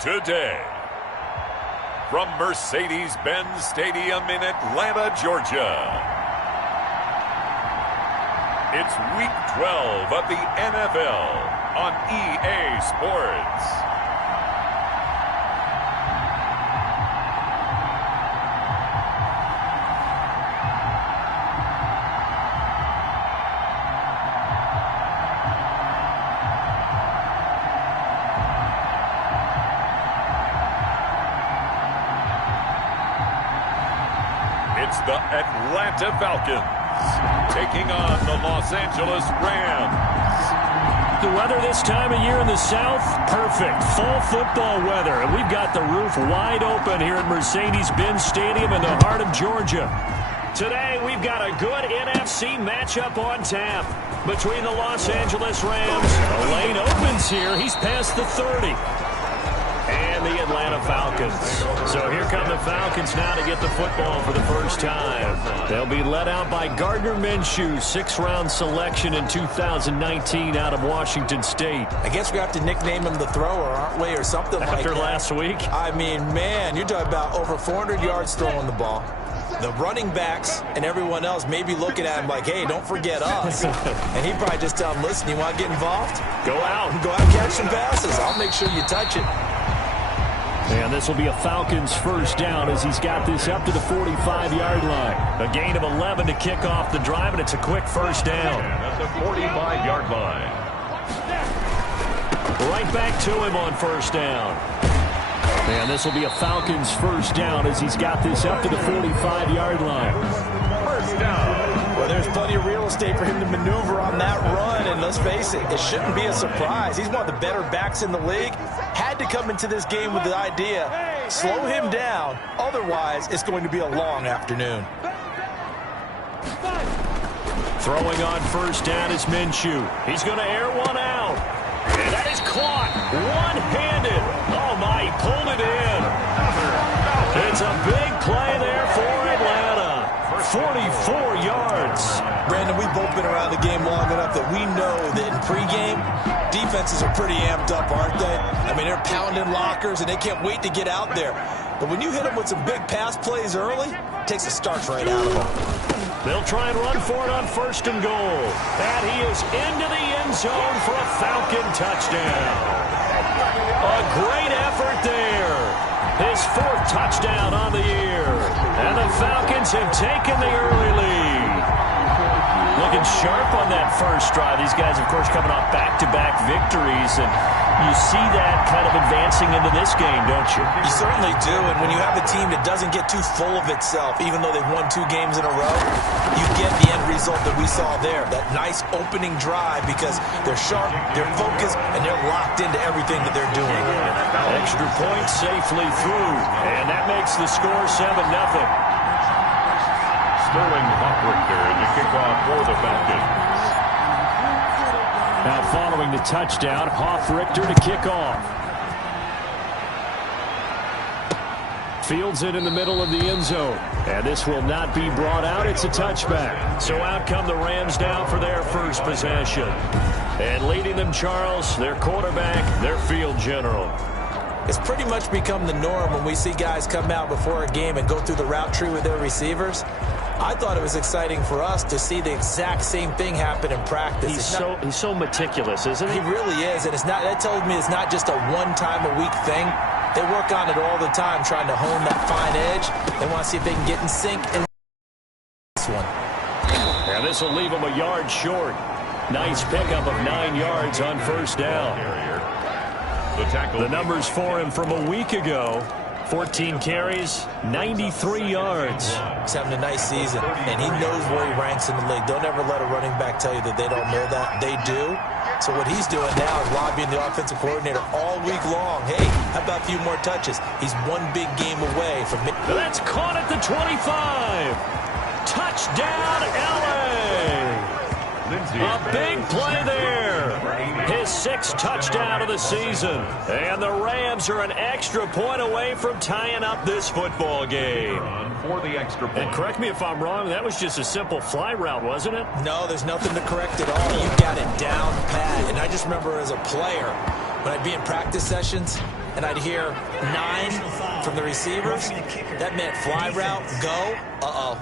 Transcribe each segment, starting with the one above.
today. From Mercedes-Benz Stadium in Atlanta, Georgia. It's Week 12 of the NFL on EA Sports. It's the Atlanta Falcons taking on the Los Angeles Rams. The weather this time of year in the South, perfect. Fall football weather. And we've got the roof wide open here at Mercedes-Benz Stadium in the heart of Georgia. Today, we've got a good NFC matchup on tap between the Los Angeles Rams. The lane opens here. He's past the 30. And the Atlanta Falcons. So here come the Falcons now to get the football for the first time. They'll be led out by Gardner Minshew, sixth-round selection in 2019 out of Washington State. I guess we have to nickname him the thrower, aren't we, or something like that. After last week? I mean, man, you're talking about over 400 yards throwing the ball. The running backs and everyone else may be looking at him like, hey, don't forget us. And he'd probably just tell them, listen, you want to get involved? Go out and catch some passes. I'll make sure you touch it. And this will be a Falcons first down as he's got this up to the 45-yard line. A gain of 11 to kick off the drive, and it's a quick first down. And at the 45-yard line. Right back to him on first down. And this will be a Falcons first down as he's got this up to the 45-yard line. First down. Well, there's plenty of real estate for him to maneuver on that run, and let's face it, it shouldn't be a surprise. He's one of the better backs in the league. Had to come into this game with the idea, slow him down, otherwise it's going to be a long afternoon. Throwing on first down is Minshew. He's going to air one out. And that is caught one-handed. Oh, my, he pulled it in. It's a big play there for Atlanta. 44 yards. Brandon, we've both been around the game long enough that we know that in pregame, defenses are pretty amped up, aren't they? I mean, they're pounding lockers, and they can't wait to get out there. But when you hit them with some big pass plays early, it takes the starch right out of them. They'll try and run for it on first and goal. And he is into the end zone for a Falcon touchdown. A great effort there. His fourth touchdown on the year. And the Falcons have taken the early lead. Looking sharp on that first drive. These guys, of course, coming off back-to-back victories. And you see that kind of advancing into this game, don't you? You certainly do. And when you have a team that doesn't get too full of itself, even though they've won 2 games in a row, you get the end result that we saw there. That nice opening drive because they're sharp, they're focused, and they're locked into everything that they're doing. Extra point safely through. And that makes the score 7-0. Sterling Hoffrichter in the kickoff for the Falcons. Now following the touchdown, Hoffrichter to kick off. Fields it in the middle of the end zone. And this will not be brought out. It's a touchback. So out come the Rams down for their first possession. And leading them, Charles, their quarterback, their field general. It's pretty much become the norm when we see guys come out before a game and go through the route tree with their receivers. I thought it was exciting for us to see the exact same thing happen in practice. He's so meticulous, isn't he? He really is, and that tells me it's not just a one-time-a-week thing. They work on it all the time, trying to hone that fine edge. They want to see if they can get in sync in this one. Yeah, this will leave them a yard short. Nice pickup of 9 yards on first down. The numbers for him from a week ago. 14 carries, 93 yards. He's having a nice season, and he knows where he ranks in the league. Don't ever let a running back tell you that they don't know that. They do. So what he's doing now is lobbying the offensive coordinator all week long. Hey, how about a few more touches? He's one big game away from me. That's caught at the 25. Touchdown, L.A. A big play there. His 6th touchdown of the season. And the Rams are an extra point away from tying up this football game. For the extra point. And correct me if I'm wrong, that was just a simple fly route, wasn't it? No, there's nothing to correct at all. You got it down pat. And I just remember as a player, when I'd be in practice sessions, and I'd hear 9 from the receivers, that meant fly route, go,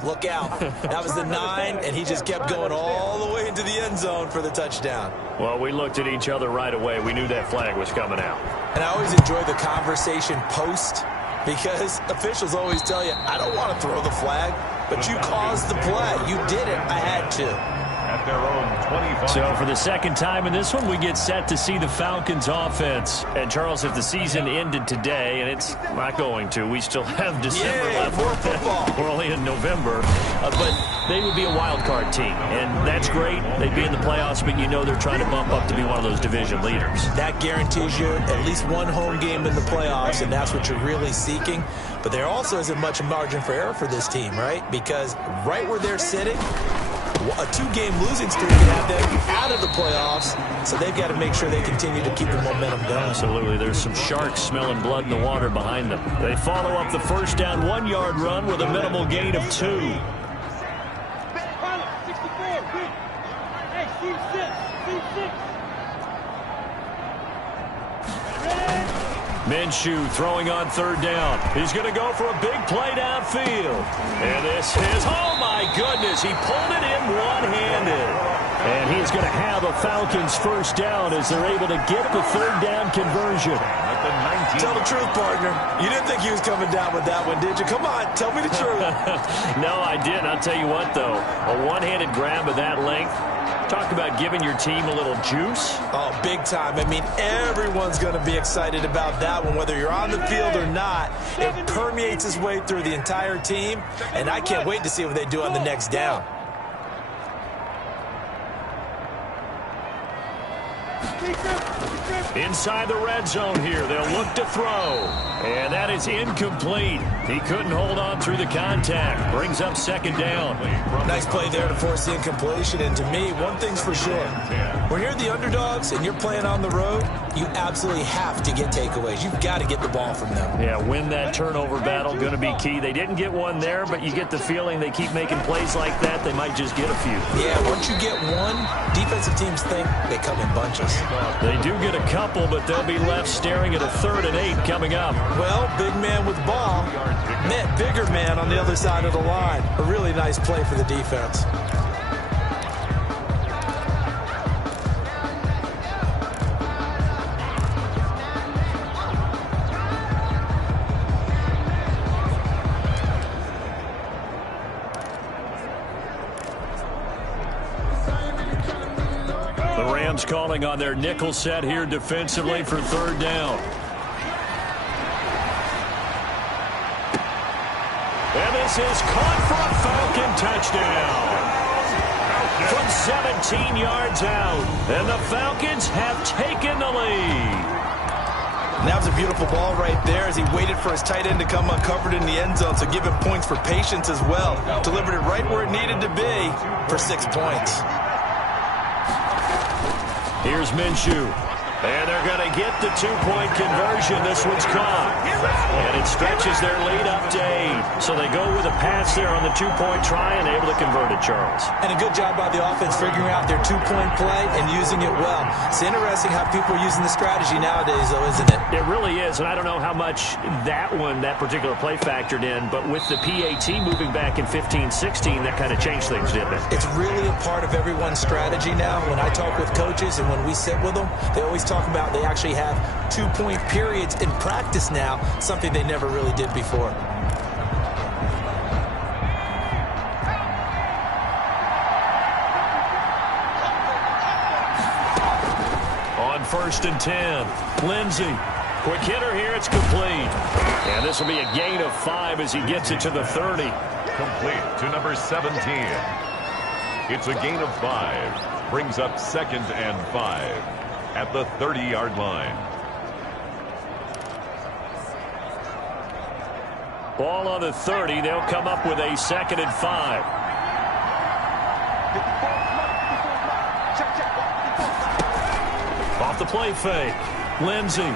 look out. That was the 9, and he just kept going all the way into the end zone for the touchdown. Well, we looked at each other right away. We knew that flag was coming out. And I always enjoy the conversation post, because officials always tell you, I don't want to throw the flag, but you caused the play. You did it. I had to. At their own 25. So for the second time in this one, we get set to see the Falcons offense. And Charles, if the season ended today, and it's not going to, we still have December left. More football. We're only in November. But they would be a wild card team. And that's great. They'd be in the playoffs, but you know they're trying to bump up to be one of those division leaders. That guarantees you at least one home game in the playoffs, and that's what you're really seeking. But there also isn't much margin for error for this team, right? Because right where they're sitting, a 2-game losing streak could have them out of the playoffs, so they've got to make sure they continue to keep the momentum going. Absolutely. There's some sharks smelling blood in the water behind them. They follow up the first down 1-yard run with a minimal gain of 2. Minshew throwing on 3rd down. He's going to go for a big play downfield. And this is, oh my goodness, he pulled it in one-handed. And he's going to have a Falcons first down as they're able to get the 3rd down conversion. Tell the truth, partner. You didn't think he was coming down with that one, did you? Come on, tell me the truth. No, I didn't. I'll tell you what, though. A one-handed grab of that length. Talk about giving your team a little juice. Oh, big time. I mean, everyone's going to be excited about that one, whether you're on the field or not. It permeates its way through the entire team, and I can't wait to see what they do on the next down. Inside the red zone here, they'll look to throw. And that is incomplete. He couldn't hold on through the contact. Brings up 2nd down. Nice play there to force the incompletion. And to me, one thing's for sure. When you're the underdogs and you're playing on the road, you absolutely have to get takeaways. You've got to get the ball from them. Yeah, win that turnover battle, going to be key. They didn't get one there, but you get the feeling they keep making plays like that, they might just get a few. Yeah, once you get one, defensive teams think they come in bunches. They do get a couple, but they'll be left staring at a 3rd and 8 coming up. Well, big man with ball met bigger man on the other side of the line. A really nice play for the defense. The Rams calling on their nickel set here defensively for 3rd down. And this is caught for a Falcon touchdown. From 17 yards out. And the Falcons have taken the lead. And that was a beautiful ball right there as he waited for his tight end to come uncovered in the end zone. So give him points for patience as well. Delivered it right where it needed to be for 6 points. Here's Minshew. And they're going to get the 2-point conversion. This one's caught. And it stretches their lead up to 8. So they go with a pass there on the 2-point try and able to convert it, Charles. And a good job by the offense figuring out their 2-point play and using it well. It's interesting how people are using the strategy nowadays, though, isn't it? It really is. And I don't know how much that particular play factored in. But with the PAT moving back in 15-16, that kind of changed things, didn't it? It's really a part of everyone's strategy now. When I talk with coaches and when we sit with them, they always talk about they actually have 2-point periods in practice now, something they never really did before. On 1st and 10, Lindsey. Quick hitter here, it's complete. And this will be a gain of 5 as he gets it to the 30. Complete to number 17. It's a gain of 5. Brings up 2nd and 5. At the 30-yard line. Ball on the 30. They'll come up with a 2nd and 5. Off the play fake. Lindsey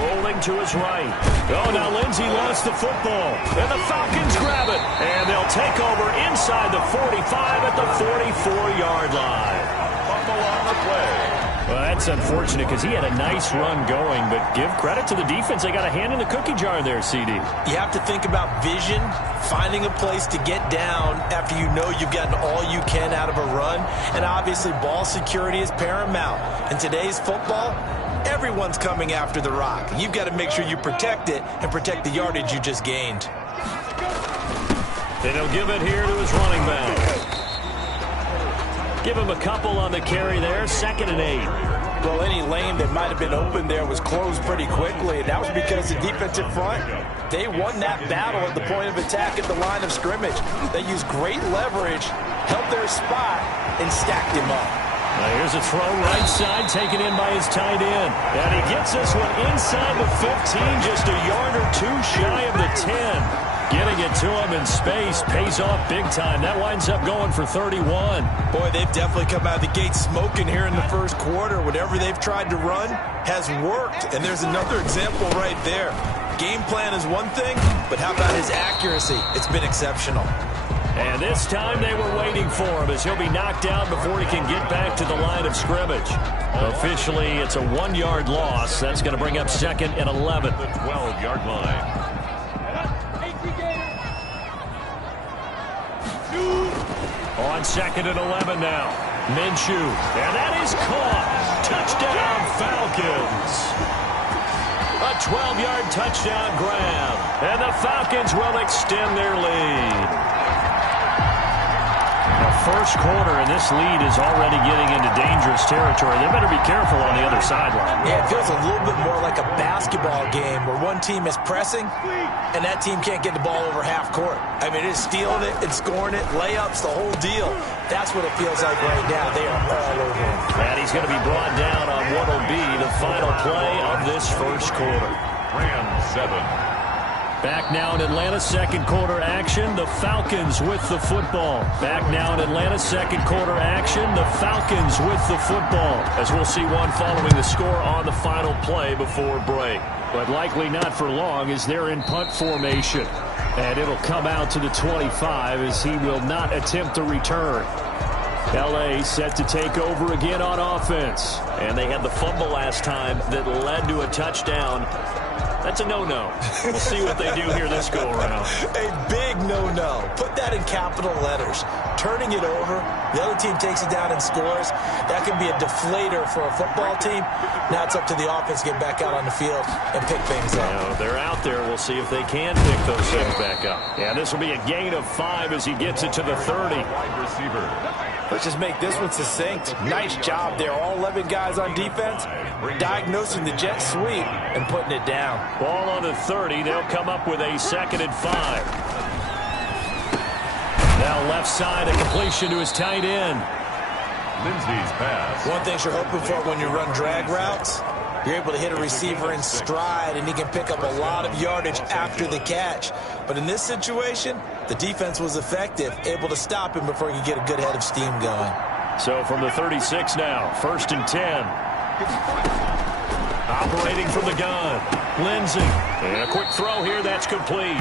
rolling to his right. Oh, now Lindsey lost the football. And the Falcons grab it. And they'll take over inside the 45 at the 44-yard line. Buffalo on the play. Well, that's unfortunate because he had a nice run going, but give credit to the defense. They got a hand in the cookie jar there, CD. You have to think about vision, finding a place to get down after you know you've gotten all you can out of a run, and obviously ball security is paramount. In today's football, everyone's coming after the rock. You've got to make sure you protect it and protect the yardage you just gained. And he'll give it here to his running back. Give him a couple on the carry there, 2nd and 8. Well, any lane that might have been open there was closed pretty quickly, and that was because the defensive front, they won that battle at the point of attack at the line of scrimmage. They used great leverage, held their spot, and stacked him up. Now here's a throw right side, taken in by his tight end. And he gets this one inside the 15, just a yard or two shy of the 10. Getting it to him in space pays off big time. That winds up going for 31. Boy, they've definitely come out of the gate smoking here in the first quarter. Whatever they've tried to run has worked. And there's another example right there. Game plan is one thing, but how about his accuracy? It's been exceptional. And this time they were waiting for him as he'll be knocked down before he can get back to the line of scrimmage. Officially, it's a 1-yard loss. That's going to bring up 2nd and 11. The 12-yard line. On 2nd and 11 now. Minshew. And that is caught. Touchdown, Falcons. A 12-yard touchdown grab. And the Falcons will extend their lead. The first quarter, and this lead is already getting into dangerous territory. They better be careful on the other sideline. Yeah, it feels a little bit more like a basketball game where one team is pressing and that team can't get the ball over half court. I mean, it's stealing it, it's scoring it, layups, the whole deal. That's what it feels like right now. They are all over him. And he's going to be brought down on what will be the final play of this first quarter. Rams 7. Back now in Atlanta, second quarter action. The Falcons with the football. Back now in Atlanta, second quarter action. The Falcons with the football. As we'll see one following the score on the final play before break. But likely not for long as they're in punt formation. And it'll come out to the 25 as he will not attempt to return. L.A. set to take over again on offense. And they had the fumble last time that led to a touchdown. That's a no-no. We'll see what they do here this go-around. A big no-no. Put that in capital letters. Turning it over, the other team takes it down and scores. That can be a deflator for a football team. Now it's up to the offense to get back out on the field and pick things up. They're out there. We'll see if they can pick those things back up. Yeah, this will be a gain of 5 as he gets it to the 30. Wide receiver. Let's just make this one succinct. Nice job there. All 11 guys on defense diagnosing the jet sweep and putting it down. Ball on the 30. They'll come up with a 2nd and 5. Now left side, a completion to his tight end. Lindsey's pass. One thing you're hoping for when you run drag routes, you're able to hit a receiver in stride, and he can pick up a lot of yardage after the catch. But in this situation, the defense was effective, able to stop him before he could get a good head of steam going. So from the 36 now, 1st and 10. Operating from the gun, Lindsey. And a quick throw here, that's complete.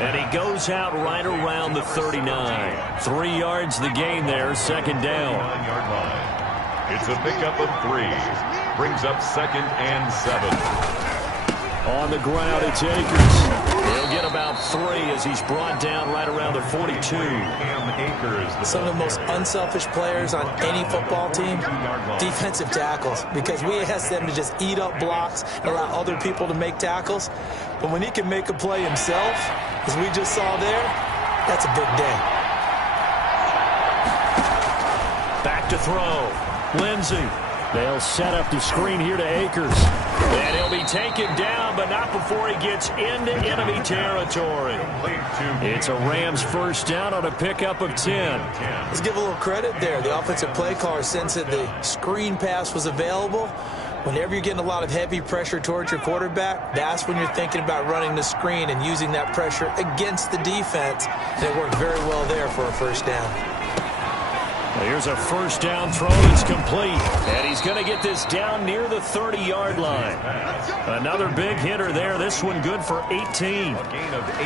And he goes out right around the 39. 3 yards the gain there, 2nd down. 9-yard line. It's a pickup of 3. Brings up 2nd and 7. On the ground, it's Akers. He'll get about 3 as he's brought down right around the 42. Some of the most unselfish players on any football team, defensive tackles, because we ask them to just eat up blocks and allow other people to make tackles. But when he can make a play himself, as we just saw there, that's a big day. Back to throw. Lindsey. They'll set up the screen here to Akers. And he'll be taken down, but not before he gets into enemy territory. It's a Rams first down on a pickup of 10. Let's give a little credit there. The offensive play caller sensed that the screen pass was available. Whenever you're getting a lot of heavy pressure towards your quarterback, that's when you're thinking about running the screen and using that pressure against the defense. And it worked very well there for a first down. Here's a first down throw that's complete. And he's going to get this down near the 30-yard line. Another big hitter there. This one good for 18.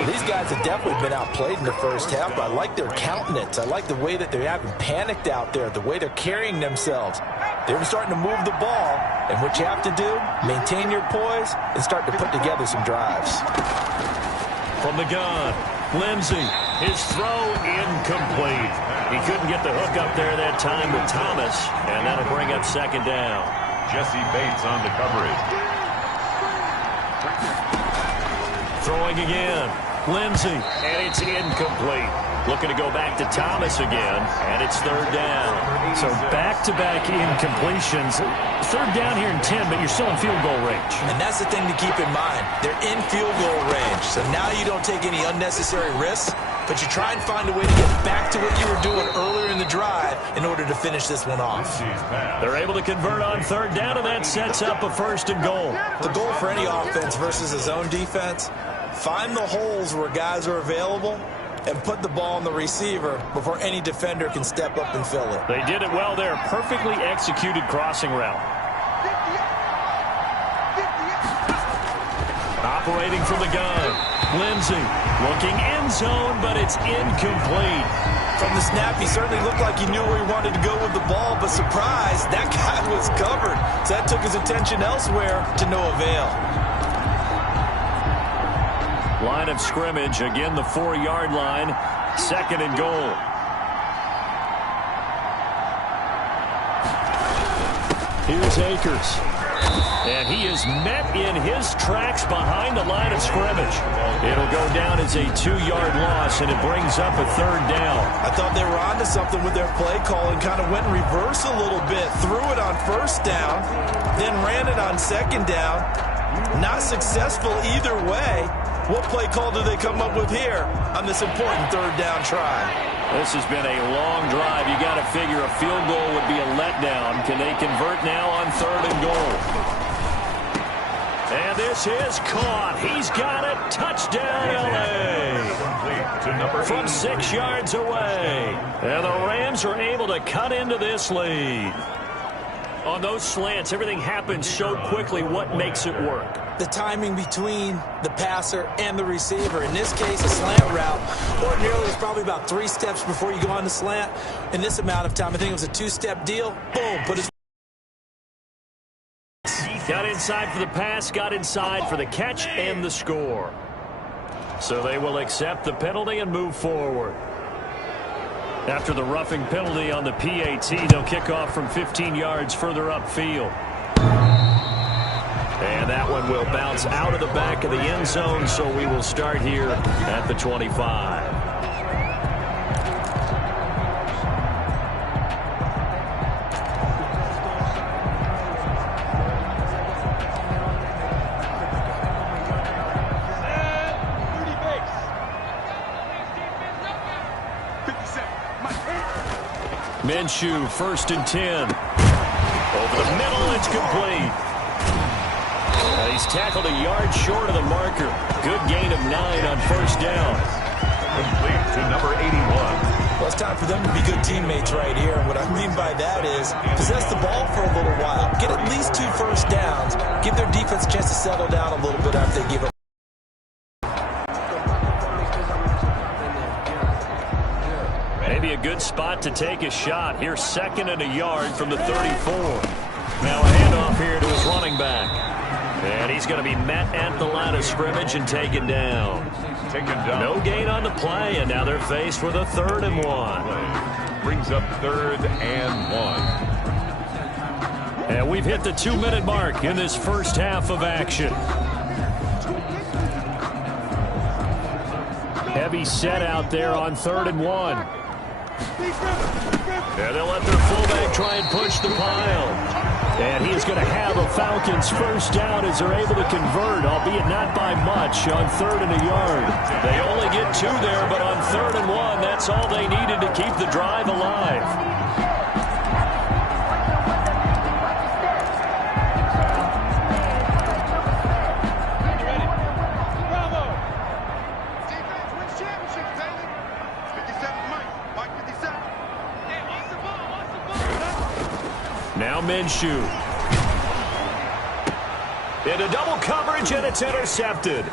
These guys have definitely been outplayed in the first half, but I like their countenance. I like the way that they haven't panicked out there, the way they're carrying themselves. They were starting to move the ball, and what you have to do, maintain your poise and start to put together some drives. From the gun, Lindsey, his throw incomplete. He couldn't get the hook up there that time with Thomas, and that'll bring up second down. Jesse Bates on the coverage. Throwing again, Lindsey, and it's incomplete. Looking to go back to Thomas again, and it's third down. So back-to-back incompletions. Third down here in 10, but you're still in field goal range. And that's the thing to keep in mind. They're in field goal range. So now you don't take any unnecessary risks, but you try and find a way to get back to what you were doing earlier in the drive in order to finish this one off. They're able to convert on third down, and that sets up a first and goal. The goal for any offense versus a zone defense, find the holes where guys are available and put the ball on the receiver before any defender can step up and fill it. They did it well there. Perfectly executed crossing route. Operating from the gun. Lindsey looking end zone, but it's incomplete. From the snap, he certainly looked like he knew where he wanted to go with the ball, but surprise, that guy was covered. So that took his attention elsewhere to no avail. Line of scrimmage, again the 4-yard line, second and goal. Here's Akers. And he is met in his tracks behind the line of scrimmage. It'll go down as a 2-yard loss, and it brings up a third down. I thought they were onto something with their play call and kind of went in reverse a little bit. Threw it on first down, then ran it on second down. Not successful either way. What play call do they come up with here on this important third down try? This has been a long drive. You got to figure a field goal would be a letdown. Can they convert now on third and goal? And this is caught. He's got it. Touchdown, L.A. From 6 yards away. And the Rams are able to cut into this lead. On those slants, everything happens so quickly. What makes it work? The timing between the passer and the receiver. In this case, a slant route. Ordinarily, it's probably about 3 steps before you go on the slant. In this amount of time, I think it was a 2-step deal. Boom, put his... Got inside for the pass, got inside for the catch and the score. So they will accept the penalty and move forward. After the roughing penalty on the PAT, they'll kick off from 15 yards further upfield. And that one will bounce out of the back of the end zone, so we will start here at the 25. Minshew, 1st and 10. Over the middle, it's complete. He's tackled a yard short of the marker. Good gain of 9 on first down. Complete to number 81. Well, it's time for them to be good teammates right here. And what I mean by that is possess the ball for a little while. Get at least 2 first downs. Give their defense a chance to settle down a little bit after they give up. Maybe a good spot to take a shot. Here's 2nd and a yard from the 34. Now a handoff here to his running back. And he's going to be met at the line of scrimmage and taken down. No gain on the play, and now they're faced with a 3rd and 1. Brings up 3rd and 1. And we've hit the 2-minute mark in this first half of action. Heavy set out there on 3rd and 1. And they'll let their fullback try and push the pile. And he's going to have a Falcons first down as they're able to convert, albeit not by much, on 3rd and a yard. They only get 2 there, but on 3rd and 1, that's all they needed to keep the drive alive. Now Minshew. Into double coverage, and it's intercepted.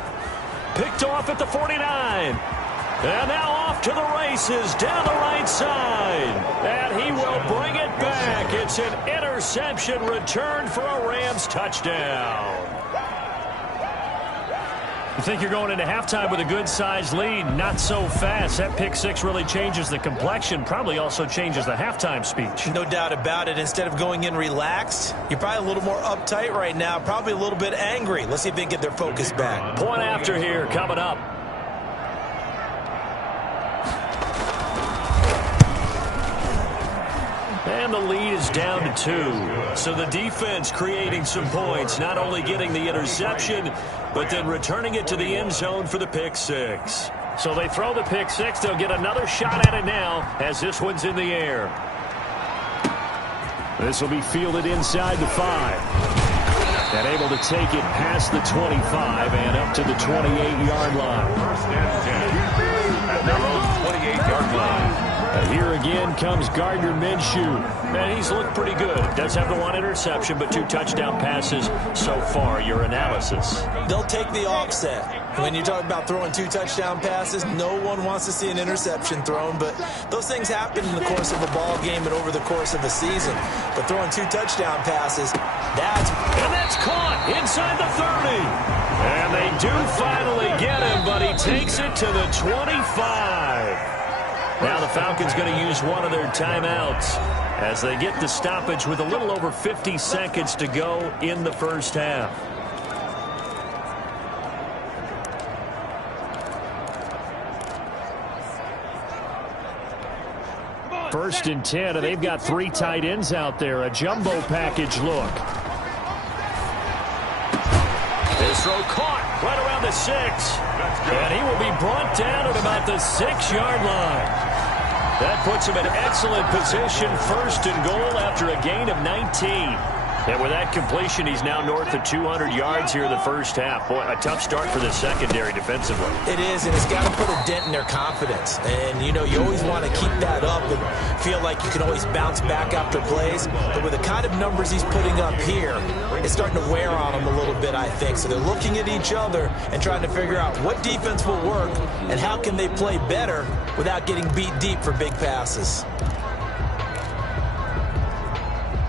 Picked off at the 49. And now off to the races down the right side. And he will bring it back. back. It's an interception return for a Rams touchdown. You think you're going into halftime with a good-sized lead? Not so fast. That pick six really changes the complexion, probably also changes the halftime speech. No doubt about it. Instead of going in relaxed, you're probably a little more uptight right now, probably a little bit angry. Let's see if they can get their focus back. Point after here coming up. And the lead is down to 2. So the defense creating some points, not only getting the interception, but then returning it to the end zone for the pick six. So they throw the pick six. They'll get another shot at it now as this one's in the air. This will be fielded inside the 5. And able to take it past the 25 and up to the 28-yard line. First and 10 at their own 28-yard line. Here again comes Gardner Minshew. And he's looked pretty good. Does have the 1 interception, but 2 touchdown passes so far. Your analysis. They'll take the offset. When you talk about throwing 2 touchdown passes, no one wants to see an interception thrown, but those things happen in the course of a ball game and over the course of a season. But throwing 2 touchdown passes, that's caught inside the 30. And they do finally get him, but he takes it to the 25. Now the Falcons going to use one of their timeouts as they get the stoppage with a little over 50 seconds to go in the first half. First and 10, and they've got 3 tight ends out there. A jumbo package look. This throw caught right around the 6. And he will be brought down at about the 6-yard line. That puts him in excellent position, first and goal after a gain of 19. And with that completion, he's now north of 200 yards here in the first half. Boy, a tough start for the secondary defensively. It is, and it's got to put a dent in their confidence. And, you know, you always want to keep that up and feel like you can always bounce back after plays. But with the kind of numbers he's putting up here, it's starting to wear on them a little bit, I think. So they're looking at each other and trying to figure out what defense will work and how can they play better without getting beat deep for big passes.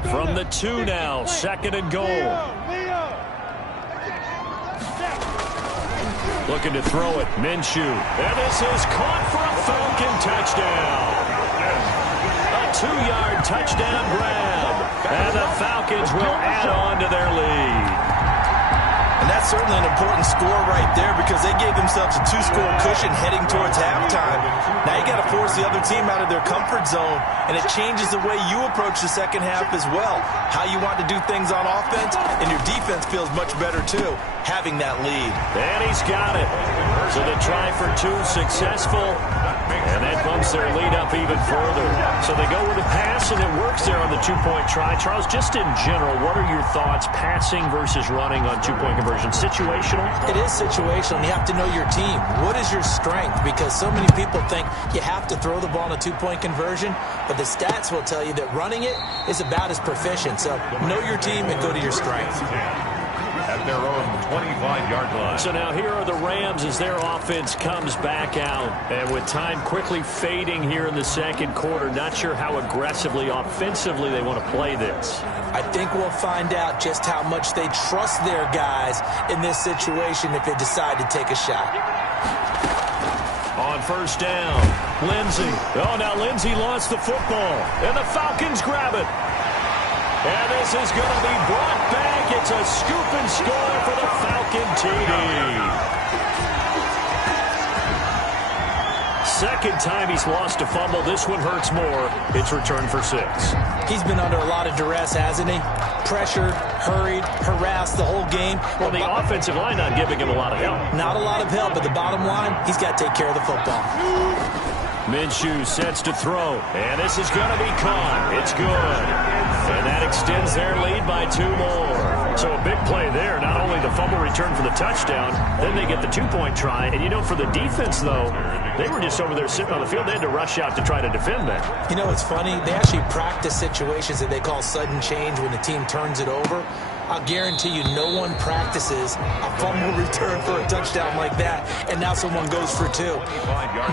From the 2 now, second and goal. Looking to throw it, Minshew. And this is caught for a Falcon touchdown. A 2-yard touchdown grab. And the Falcons will add on to their lead. And that's certainly an important score right there because they gave themselves a 2-score cushion heading towards halftime. Now you got to force the other team out of their comfort zone, and it changes the way you approach the second half as well. How you want to do things on offense, and your defense feels much better too, having that lead. And he's got it. So the try for 2 successful, and that bumps their lead up even further. So they go with a pass, and it works there on the 2-point try. Charles, just in general, what are your thoughts passing versus running on 2-point conversion? Situational? It is situational. You have to know your team. What is your strength? Because so many people think you have to throw the ball in a 2-point conversion, but the stats will tell you that running it is about as proficient. So know your team and go to your strength. At their own 25-yard line. So now here are the Rams as their offense comes back out. And with time quickly fading here in the second quarter, not sure how aggressively, offensively they want to play this. I think we'll find out just how much they trust their guys in this situation if they decide to take a shot. On first down, Lindsey. Oh, now Lindsey lost the football. And the Falcons grab it. And this is going to be brought back. It's a scoop and score for the Falcon TD. Second time he's lost a fumble. This one hurts more. It's returned for 6. He's been under a lot of duress, hasn't he? Pressured, hurried, harassed the whole game. Well, the offensive line not giving him a lot of help. Not a lot of help, but the bottom line, he's got to take care of the football. Minshew sets to throw, and this is going to be caught. It's good. And that extends their lead by 2 more. So a big play there. Not only the fumble return for the touchdown, then they get the 2-point try. And, you know, for the defense, though, they were just over there sitting on the field. They had to rush out to try to defend that. You know, it's funny. They actually practice situations that they call sudden change when the team turns it over. I'll guarantee you no one practices a fumble return for a touchdown like that, and now someone goes for 2.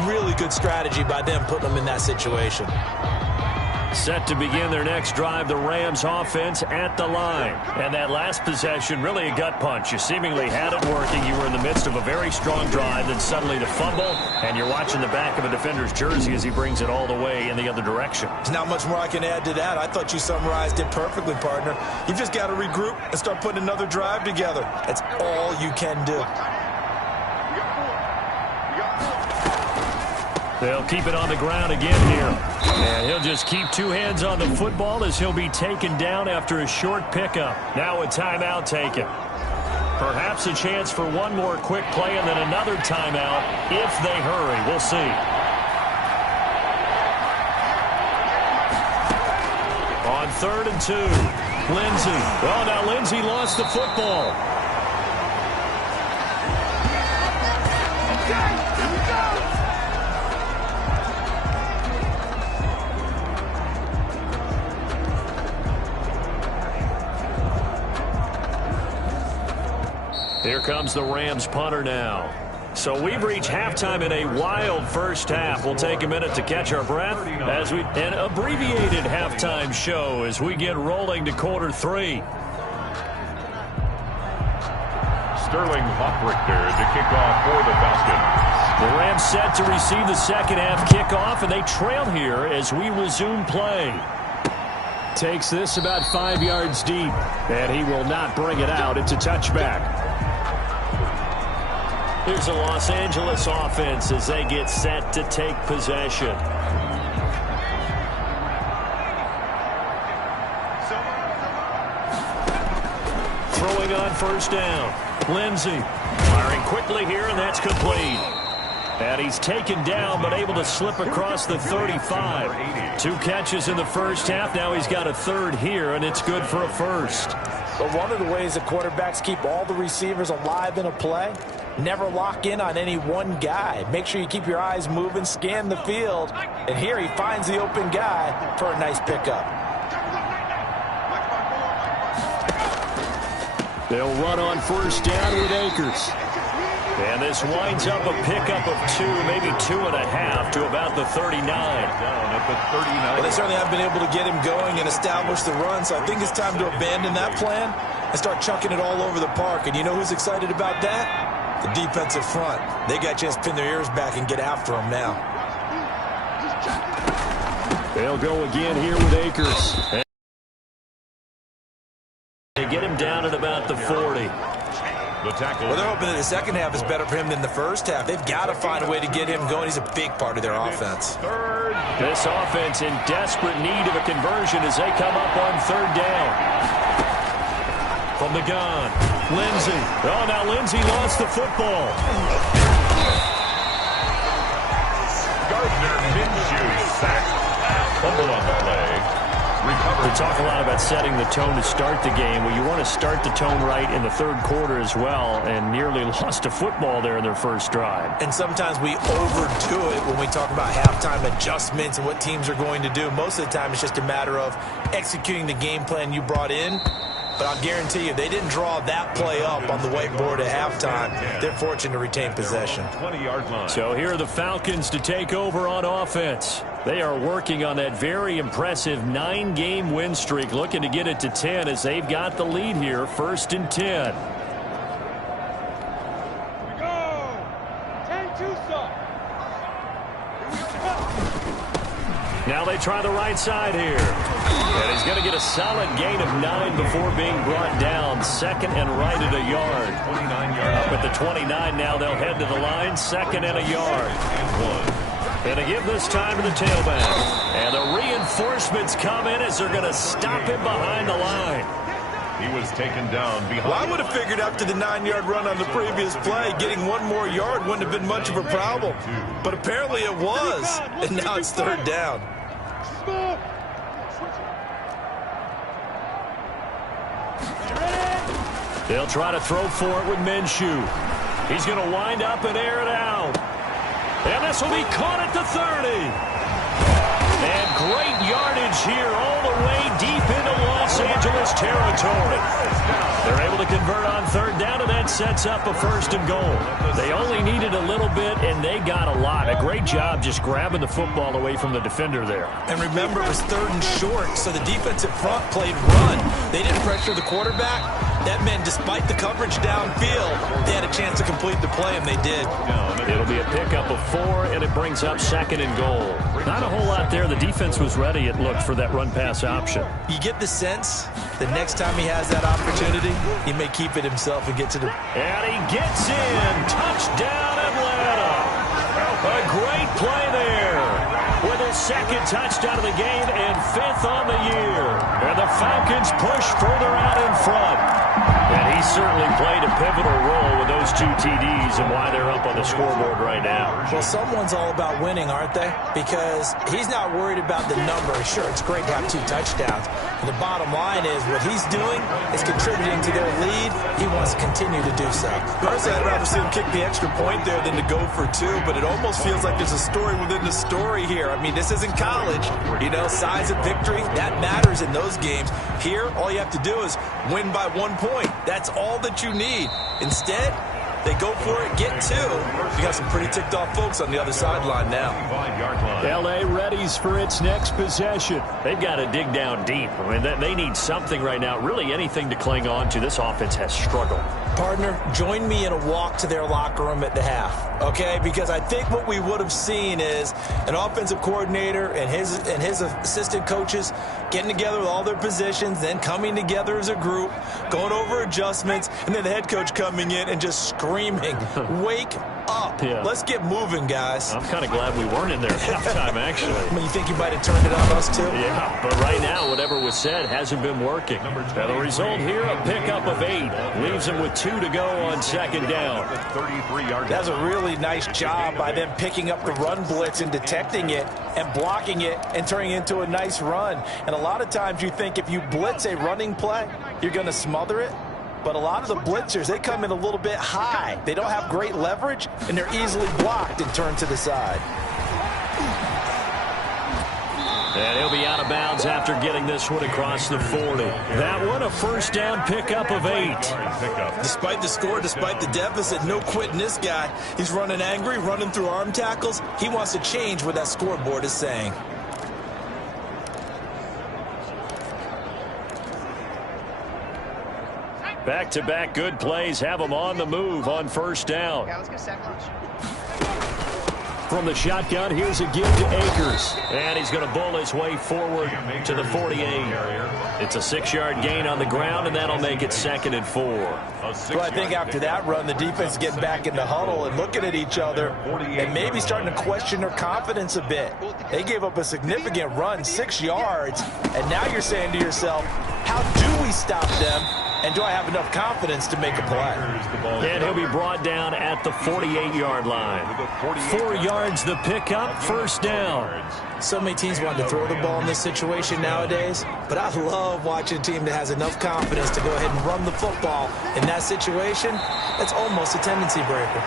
Really good strategy by them putting them in that situation. Set to begin their next drive, the Rams offense at the line. And that last possession, really a gut punch. You seemingly had it working. You were in the midst of a very strong drive, then suddenly the fumble, and you're watching the back of a defender's jersey as he brings it all the way in the other direction. There's not much more I can add to that. I thought you summarized it perfectly, partner. You've just got to regroup and start putting another drive together. That's all you can do. They'll keep it on the ground again here. And he'll just keep two hands on the football as he'll be taken down after a short pickup. Now a timeout taken. Perhaps a chance for one more quick play and then another timeout if they hurry. We'll see. On 3rd and 2, Lindsey. Well, now Lindsey lost the football. Here comes the Rams punter now. So we've reached halftime in a wild first half. We'll take a minute to catch our breath as an abbreviated halftime show as we get rolling to quarter 3. Sterling Hoffrichter to kick off for the Falcons. The Rams set to receive the second half kickoff, and they trail here as we resume play. Takes this about 5 yards deep, and he will not bring it out. It's a touchback. Here's a Los Angeles offense as they get set to take possession. Throwing on first down. Lindsey firing quickly here, and that's complete. And he's taken down, but able to slip across the 35. 2 catches in the first half. Now he's got a third here, and it's good for a first. But one of the ways that quarterbacks keep all the receivers alive in a play, never lock in on any one guy. Make sure you keep your eyes moving, scan the field. And here he finds the open guy for a nice pickup. They'll run on first down with Akers. And this winds up a pickup of 2, maybe 2.5 to about the 39. Down at the 39. Well, they certainly have been able to get him going and establish the run, so I think it's time to abandon that plan and start chucking it all over the park. And you know who's excited about that? The defensive front. They got a chance to pin their ears back and get after him now. They'll go again here with Akers. They get him down at about the 40. The tackle. Well, they're hoping that the second half is better for him than the first half. They've got to find a way to get him going. He's a big part of their offense. This offense in desperate need of a conversion as they come up on third down. From the gun, Lindsey. Oh, now Lindsey lost the football. Gardner Minshew sacked. Fumble on the play. Recovered. We talk a lot about setting the tone to start the game. Well, you want to start the tone right in the third quarter as well, and nearly lost a football there in their first drive. And sometimes we overdo it when we talk about halftime adjustments and what teams are going to do. Most of the time it's just a matter of executing the game plan you brought in. But I'll guarantee you, they didn't draw that play up on the whiteboard at halftime. They're fortunate to retain possession. 20-yard line. So here are the Falcons to take over on offense. They are working on that very impressive 9-game win streak, looking to get it to 10 as they've got the lead here, 1st and 10. Now they try the right side here. And he's going to get a solid gain of 9 before being brought down. 2nd and right at a yard. 29 yards. Up at the 29 now, they'll head to the line. 2nd and a yard. And to give this time to the tailback. And the reinforcements come in as they're going to stop him behind the line. He was taken down behind. Well, I would have figured after the 9-yard run on the previous play, getting one more yard wouldn't have been much of a problem. But apparently it was. And now it's 3rd down. They'll try to throw for it with Minshew. He's going to wind up and air it out. And this will be caught at the 30. And great yardage here all the way deep into Los Angeles territory. They're able to convert on third down, and that sets up a 1st and goal. They only needed a little bit, and they got a lot. A great job just grabbing the football away from the defender there. And remember, it was 3rd and short, so the defensive front played run. They didn't pressure the quarterback. That meant despite the coverage downfield, they had a chance to complete the play, and they did. It'll be a pickup of 4, and it brings up 2nd and goal. Not a whole lot there. The defense was ready, it looked, for that run-pass option. You get the sense the next time he has that opportunity, he may keep it himself and get to the... And he gets in. Touchdown, Atlanta. A great play there. With his 2nd touchdown of the game and 5th on the year. And the Falcons push further out in front. And he certainly played a pivotal role with those 2 TDs and why they're up on the scoreboard right now. Well, someone's all about winning, aren't they? Because he's not worried about the number. Sure, it's great to have 2 touchdowns. But the bottom line is what he's doing is contributing to their lead. He wants to continue to do so. Personally, I'd rather see him kick the extra point there than to go for 2, but it almost feels like there's a story within the story here. I mean, this isn't college. You know, size of victory, that matters in those games. Here, all you have to do is win by 1 point. That's all that you need. Instead, they go for it, get 2. You got some pretty ticked off folks on the other sideline now. L.A. readies for its next possession. They've got to dig down deep. I mean, they need something right now, really anything to cling on to. This offense has struggled. Partner, join me in a walk to their locker room at the half, okay? Because I think what we would have seen is an offensive coordinator and his assistant coaches getting together with all their positions, then coming together as a group, going over adjustments, and then the head coach coming in and just screaming, wake up. Yeah. Let's get moving, guys. I'm kind of glad we weren't in there at halftime, actually. I mean, you think you might have turned it on us, too? Yeah, but right now, whatever was said hasn't been working. Now, the result here, a pickup of 8. Leaves them with 2 to go on 2nd down. That's a really nice job by them picking up the run blitz and detecting it and blocking it and turning it into a nice run. And a lot of times you think if you blitz a running play, you're going to smother it. But a lot of the blitzers, they come in a little bit high. They don't have great leverage, and they're easily blocked and turned to the side. And he'll be out of bounds after getting this one across the 40. That one, a 1st down pickup of 8. Despite the score, despite the deficit, no quitting this guy. He's running angry, running through arm tackles. He wants to change what that scoreboard is saying. Back-to-back good plays have them on the move on 1st down. Yeah, let's go sack lunch. From the shotgun, here's a give to Akers. And he's going to bull his way forward to the 48. It's a 6-yard gain on the ground, and that'll make it 2nd and 4. Well, I think after that run, the defense is getting back in the huddle and looking at each other and maybe starting to question their confidence a bit. They gave up a significant run, 6 yards, and now you're saying to yourself, how do we stop them? And do I have enough confidence to make a play? And he'll be brought down at the 48-yard line. 4 yards the pickup, 1st down. So many teams want to throw the ball in this situation nowadays, but I love watching a team that has enough confidence to go ahead and run the football. In that situation, that's almost a tendency breaker.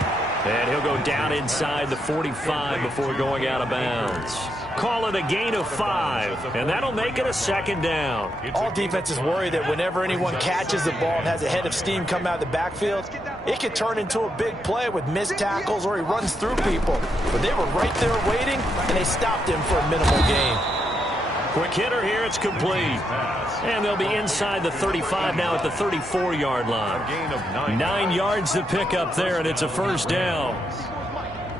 And he'll go down inside the 45 before going out of bounds. Call it a gain of 5, and that'll make it a 2nd down. All defenses worry that whenever anyone catches the ball and has a head of steam come out of the backfield, it could turn into a big play with missed tackles or he runs through people. But they were right there waiting, and they stopped him for a minimal gain. Quick hitter here, it's complete. And they'll be inside the 35 now at the 34-yard line. 9 yards to pick up there, and it's a 1st down.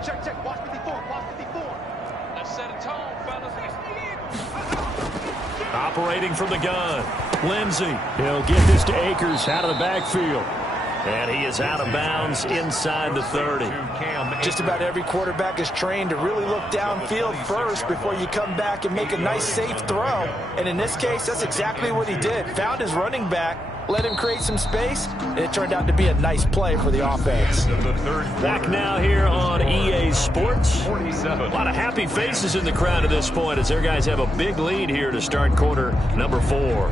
Check, watch 54, watch 54. Let's set a tone, fellas. Operating from the gun. Lindsey, he'll get this to Akers out of the backfield. And he is out of bounds inside the 30. Just about every quarterback is trained to really look downfield first before you come back and make a nice, safe throw. And in this case, that's exactly what he did. Found his running back, let him create some space, and it turned out to be a nice play for the offense. Back now here on EA Sports. A lot of happy faces in the crowd at this point as their guys have a big lead here to start quarter number 4.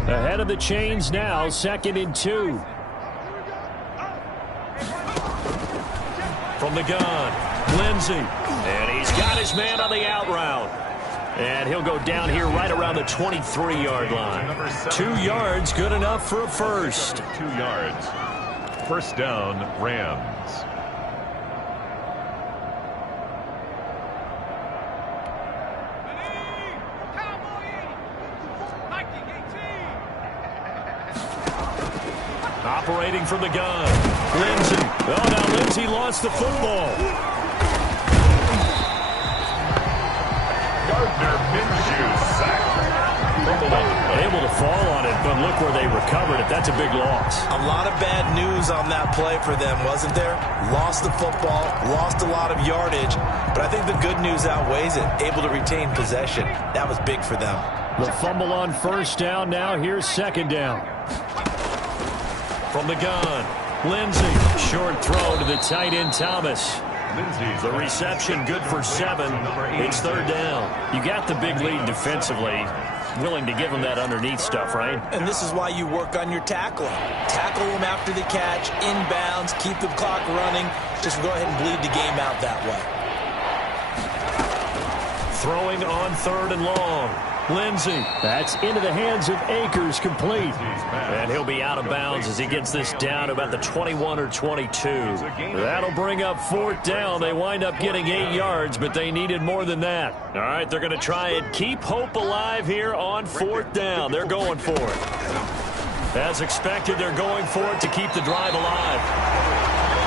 Ahead of the chains now, 2nd and 2. From the gun, Lindsey. And he's got his man on the out route. And he'll go down here right around the 23-yard line. 2 yards, good enough for a first. 2 yards. First down, Rams. Operating from the gun. Lindsey. Oh, now Lindsey lost the football. Gardner Minshew sacked. Able to fall on it, but look where they recovered it. That's a big loss. A lot of bad news on that play for them, wasn't there? Lost the football, lost a lot of yardage, but I think the good news outweighs it. Able to retain possession. That was big for them. The fumble on first down. Now here's second down. From the gun, Lindsey. Short throw to the tight end, Thomas. The reception good for 7. It's third down. You got the big lead defensively. Willing to give them that underneath stuff, right? And this is why you work on your tackling. Tackle them after the catch, inbounds, keep the clock running. Just go ahead and bleed the game out that way. Throwing on third and long. Lindsey. That's into the hands of Akers, complete. And he'll be out of bounds as he gets this down to about the 21 or 22. That'll bring up fourth down. They wind up getting 8 yards, but they needed more than that. All right, they're going to try and keep hope alive here on fourth down. They're going for it. As expected, they're going for it to keep the drive alive.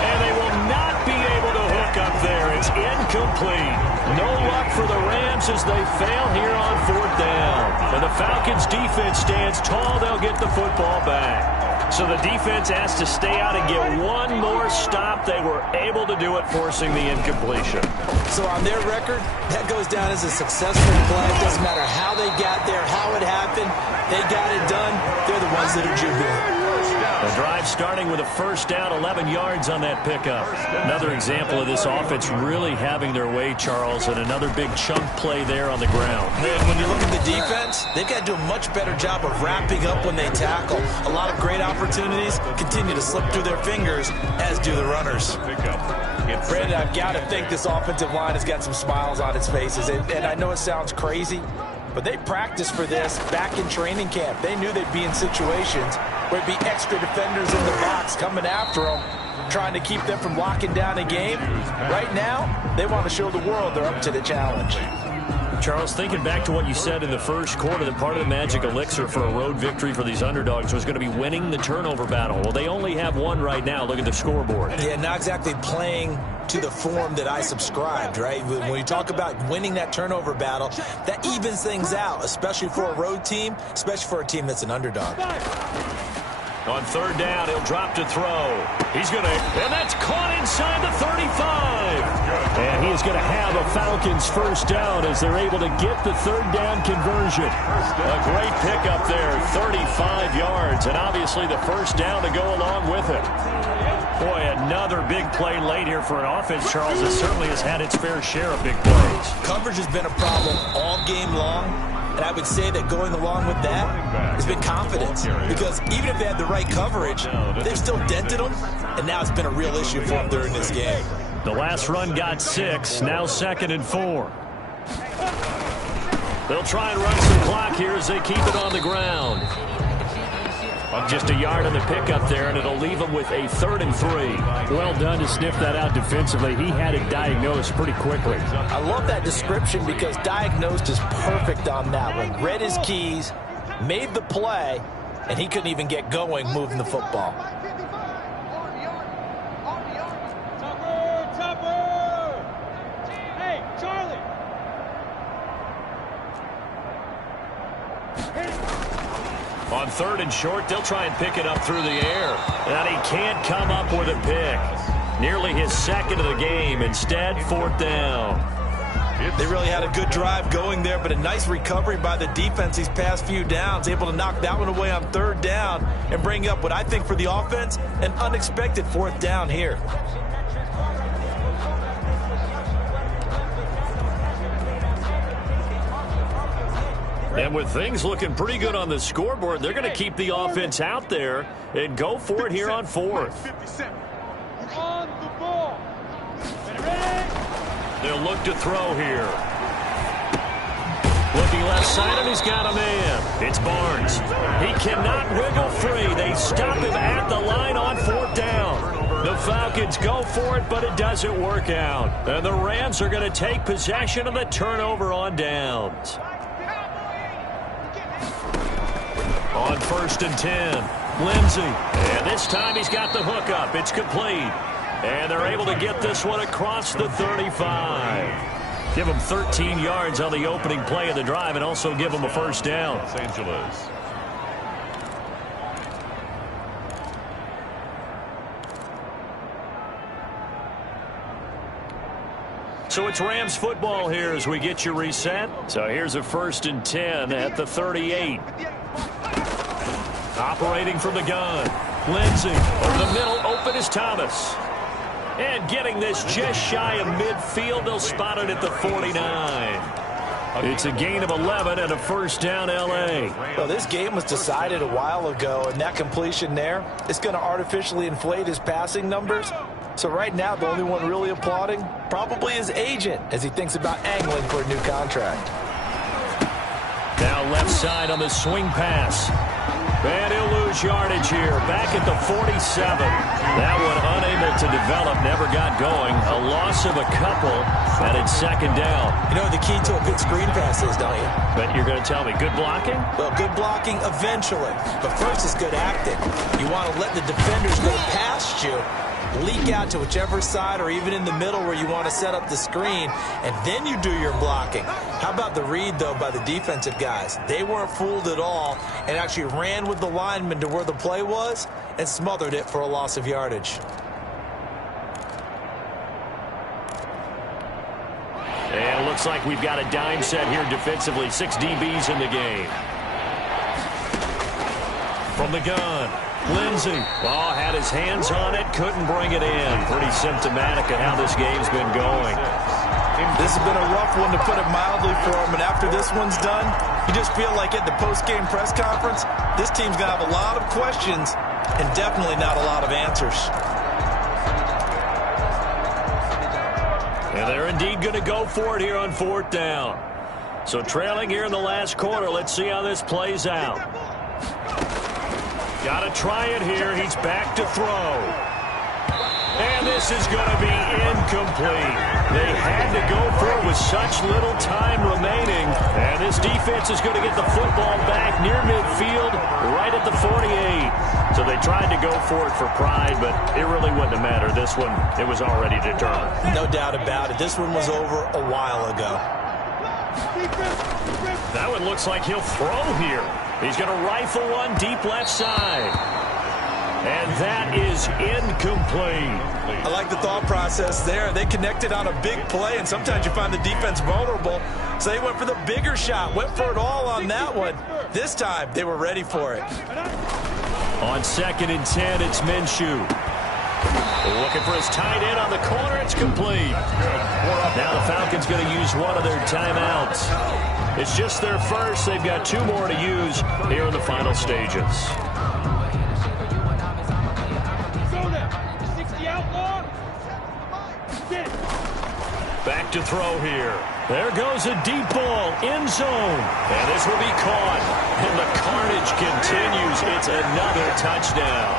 And they will not be able to hook up there. It's incomplete. No luck for the Rams as they fail here on fourth down. And the Falcons' defense stands tall. They'll get the football back. So the defense has to stay out and get one more stop. They were able to do it, forcing the incompletion. So on their record, that goes down as a successful play. It doesn't matter how they got there, how it happened. They got it done. They're the ones that are jubilant. The drive starting with a first down, 11 yards on that pickup. Another example of this offense really having their way, Charles, and another big chunk play there on the ground. And when you look at the defense, they've got to do a much better job of wrapping up when they tackle. A lot of great opportunities continue to slip through their fingers, as do the runners. Brandon, I've got to think this offensive line has got some smiles on its faces. And I know it sounds crazy, but they practiced for this back in training camp. They knew they'd be in situations where it'd be extra defenders in the box coming after them, trying to keep them from locking down a game. Right now, they want to show the world they're up to the challenge. Charles, thinking back to what you said in the first quarter, that part of the magic elixir for a road victory for these underdogs was going to be winning the turnover battle. Well, they only have one right now. Look at the scoreboard. Yeah, not exactly playing to the form that I subscribed, right? When you talk about winning that turnover battle, that evens things out, especially for a road team, especially for a team that's an underdog. On third down, he'll drop to throw. He's going to, and that's caught inside the 35. And he is going to have a Falcons first down as they're able to get the third down conversion. A great pickup there, 35 yards, and obviously the first down to go along with it. Boy, another big play late here for an offense, Charles, that certainly has had its fair share of big plays. Coverage has been a problem all game long. And I would say that going along with that has been confidence. Because even if they had the right coverage, they've still dented them. And now it's been a real issue for them during this game. The last run got 6. Now 2nd and 4. They'll try and run some clock here as they keep it on the ground. Just a yard on the pickup there, and it'll leave them with a 3rd and 3. Well done to sniff that out defensively. He had it diagnosed pretty quickly. I love that description because diagnosed is perfect on that one. Read his keys, made the play, and he couldn't even get going moving the football. Hey, Charlie. On 3rd and short, they'll try and pick it up through the air. And he can't come up with a pick. Nearly his 2nd of the game. Instead, 4th down. They really had a good drive going there, but a nice recovery by the defense these past few downs. Able to knock that one away on 3rd down and bring up what I think for the offense, an unexpected 4th down here. And with things looking pretty good on the scoreboard, they're going to keep the offense out there and go for it here on 4th. On the ball. They'll look to throw here. left side, and he's got a man. It's Barnes. He cannot wiggle free. They stop him at the line on 4th down. The Falcons go for it, but it doesn't work out. And the Rams are going to take possession of the turnover on downs. On 1st and 10, Lindsey. And this time he's got the hook up. It's complete. And they're able to get this one across the 35. Give them 13 yards on the opening play of the drive and also give them a first down. Los Angeles. So it's Rams football here as we get you reset. So here's a 1st and 10 at the 38. Operating from the gun. Lindsey over the middle. Open is Thomas. And getting this just shy of midfield. They'll spot it at the 49. It's a gain of 11 and a first down L.A. Well, this game was decided a while ago, and that completion there is going to artificially inflate his passing numbers. So right now, the only one really applauding probably his agent as he thinks about angling for a new contract. Now left side on the swing pass. And he'll lose yardage here. Back at the 47. That one unable to develop, never got going. A loss of a couple, and it's 2nd down. You know what the key to a good screen pass is, don't you? But you're going to tell me, good blocking? Well, good blocking eventually. But first is good acting. You want to let the defenders go past you, leak out to whichever side or even in the middle where you want to set up the screen, and then you do your blocking. How about the read, though, by the defensive guys? They weren't fooled at all and actually ran with the lineman to where the play was and smothered it for a loss of yardage. And it looks like we've got a dime set here defensively. 6 DBs in the game. From the gun. Lindsey, well, had his hands on it, couldn't bring it in. Pretty symptomatic of how this game's been going. This has been a rough one, to put it mildly, for him. And after this one's done, you just feel like at the post-game press conference, this team's going to have a lot of questions and definitely not a lot of answers. And they're indeed going to go for it here on 4th down. So trailing here in the last quarter, let's see how this plays out. Got to try it here. He's back to throw. And this is going to be incomplete. They had to go for it with such little time remaining. And this defense is going to get the football back near midfield, right at the 48. So they tried to go for it for pride, but it really wouldn't have mattered. This one, it was already determined. No doubt about it. This one was over a while ago. That one looks like he'll throw here. He's going to rifle one deep left side. And that is incomplete. I like the thought process there. They connected on a big play, and sometimes you find the defense vulnerable. So they went for the bigger shot, went for it all on that one. This time, they were ready for it. On 2nd and 10, it's Minshew. Looking for his tight end on the corner. It's complete. Now the Falcons going to use one of their timeouts. It's just their first. They've got 2 more to use here in the final stages. Back to throw here. There goes a deep ball, end zone. And this will be caught. And the carnage continues. It's another touchdown.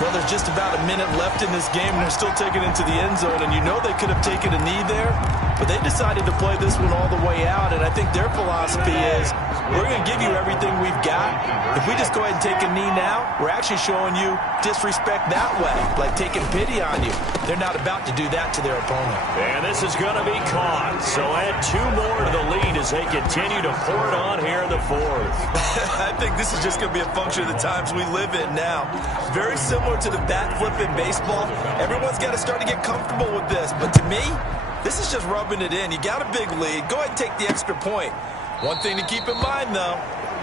Well, there's just about a minute left in this game, and they're still taking it into the end zone. And you know they could have taken a knee there, but they decided to play this one all the way out. And I think their philosophy is, we're going to give you everything we've got. If we just go ahead and take a knee now, we're actually showing you disrespect that way, like taking pity on you. They're not about to do that to their opponent. And this is going to be caught. So add 2 more to the lead as they continue to pour it on here in the 4th. I think this is just going to be a function of the times we live in now. Very similar to the bat flip in baseball. Everyone's got to start to get comfortable with this. But to me, this is just rubbing it in. You got a big lead. Go ahead and take the extra point. One thing to keep in mind, though,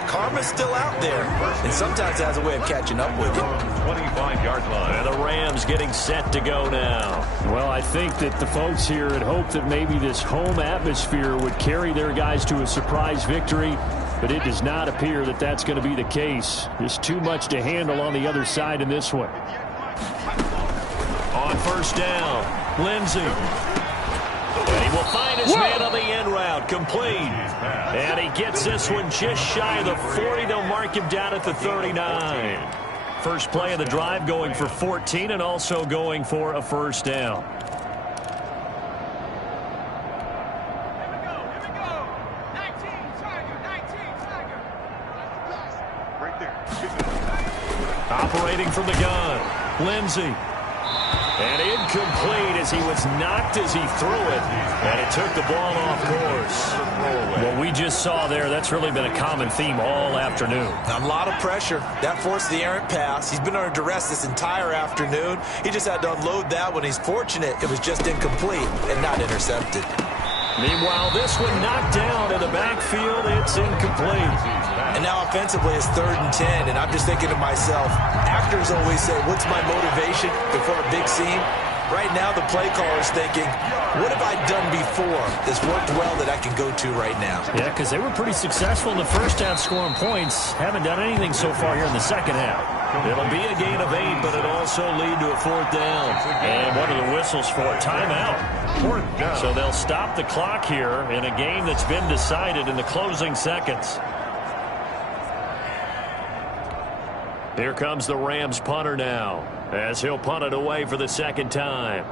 karma's still out there, and sometimes it has a way of catching up with you. 25-yard line. And the Rams getting set to go now. Well, I think that the folks here had hoped that maybe this home atmosphere would carry their guys to a surprise victory, but it does not appear that that's going to be the case. There's too much to handle on the other side in this one. On 1st down, Lindsey. And he will find his man on the end route, complete. And he gets this one just shy of the 40. They'll mark him down at the 39. First play of the drive going for 14 and also going for a first down. Operating from the gun, Lindsey. And incomplete as he was knocked as he threw it. And it took the ball off course. What we just saw there, that's really been a common theme all afternoon. A lot of pressure. That forced the errant pass. He's been under duress this entire afternoon. He just had to unload that one. He's fortunate it was just incomplete and not intercepted. Meanwhile, this one knocked down in the backfield. It's incomplete. And now offensively it's 3rd and 10, and I'm just thinking to myself, actors always say, what's my motivation before a big scene? Right now the play caller's thinking, what have I done before that's worked well that I can go to right now? Yeah, because they were pretty successful in the first half scoring points. Haven't done anything so far here in the second half. It'll be a gain of 8, but it'll also lead to a 4th down. And what are the whistles for? Timeout. 4th down. So they'll stop the clock here in a game that's been decided in the closing seconds. Here comes the Rams punter now, as he'll punt it away for the second time.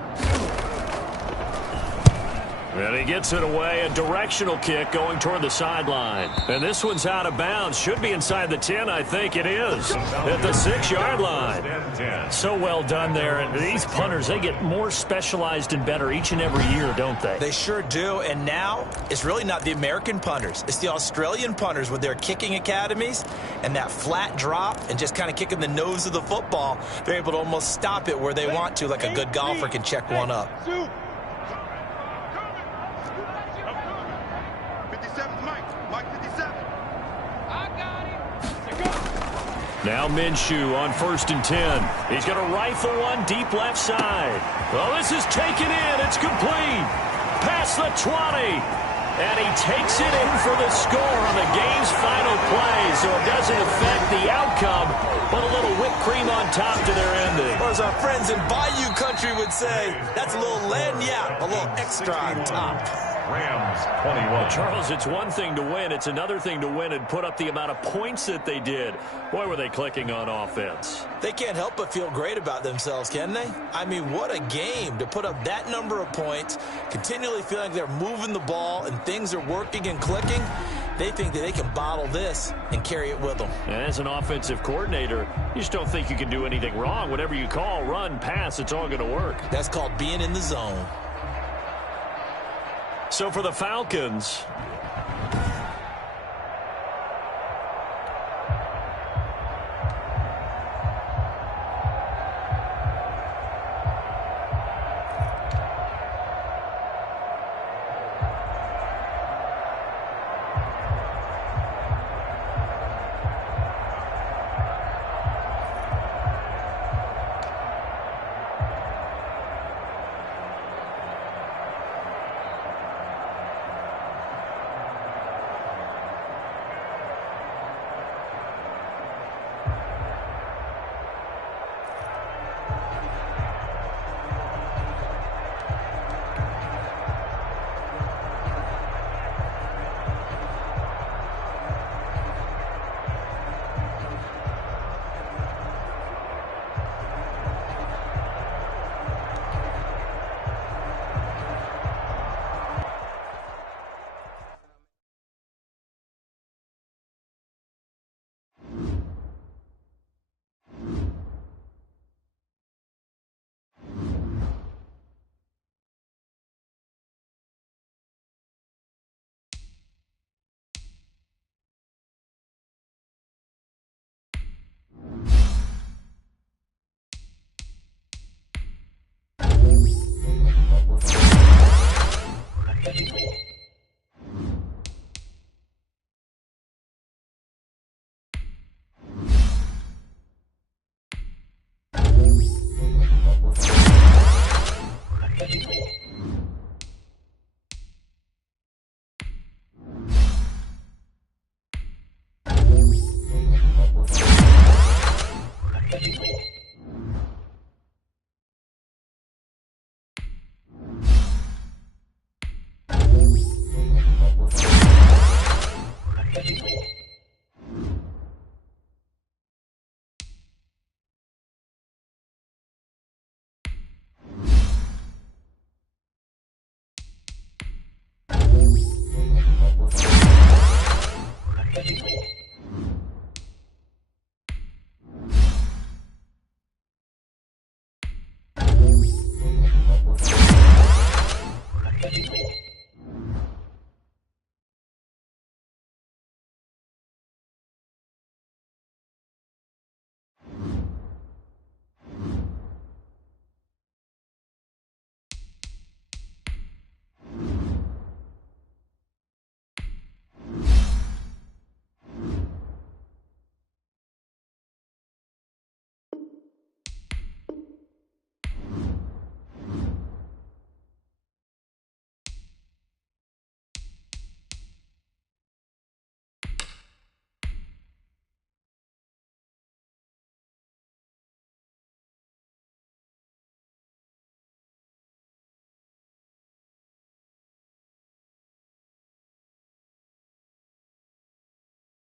And he gets it away, a directional kick going toward the sideline. And this one's out of bounds. Should be inside the 10, I think it is. At the 6-yard line. So well done there. And these punters, they get more specialized and better each and every year, don't they? They sure do. And now, it's really not the American punters. It's the Australian punters with their kicking academies and that flat drop and just kind of kicking the nose of the football. They're able to almost stop it where they want to, like a good golfer can check one up. Now Minshew on 1st and 10. He's going to rifle one deep left side. Well, this is taken in. It's complete. Past the 20. And he takes it in for the score on the game's final play. So it doesn't affect the outcome, but a little whipped cream on top to their ending. Or as our friends in Bayou Country would say, that's a little lagniappe, a little extra on top. Rams 21. Charles, it's one thing to win. It's another thing to win and put up the amount of points that they did. Boy, were they clicking on offense. They can't help but feel great about themselves, can they? I mean, what a game to put up that number of points, continually feeling like they're moving the ball and things are working and clicking. They think that they can bottle this and carry it with them. And as an offensive coordinator, you just don't think you can do anything wrong. Whatever you call, run, pass, it's all going to work. That's called being in the zone. So for the Falcons,